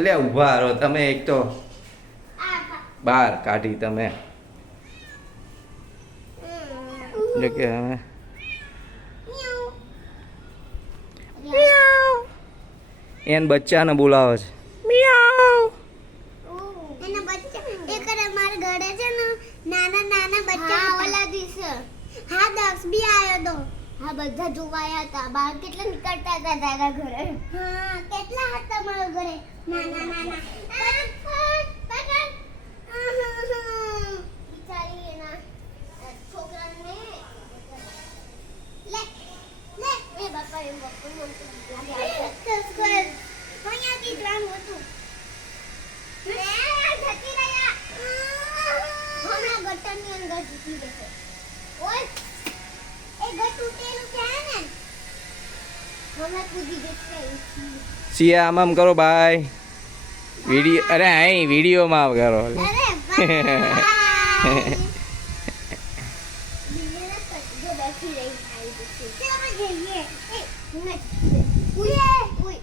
એટલે ઊભા રહો તમે, એક તો બહાર કાઢી તમે એટલે કે હવે એને બચ્ચાને બોલાવે છે. એના બચ્ચા એક મારા ઘરે છે ને નાના નાના બચ્ચા ઓલા દિવસે હા દક્ષ બી આવ્યો તો હા બધા જોવાયા હતા બહાર કેટલા નીકળતા હતા દાદા ઘરે હા કેટલા હતા મારા ઘરે નાના નાના બિચારી એના છોકરાને લે લે એ બાપા એ બાપા અહીંયા દીકરાનું હતું જતી રહ્યા હમણાં ગટરની અંદર જતી રહેશે ઓય એ ગટ તૂટેલું છે ને હમણાં કૂદી જશે સિયા આમ કરો બાય વિડીયો. અરે અહીં વિડીયોમાં આવ કરો. અરે જો બેઠી રહી આવી છે ચાલો જઈએ એ ઉઈ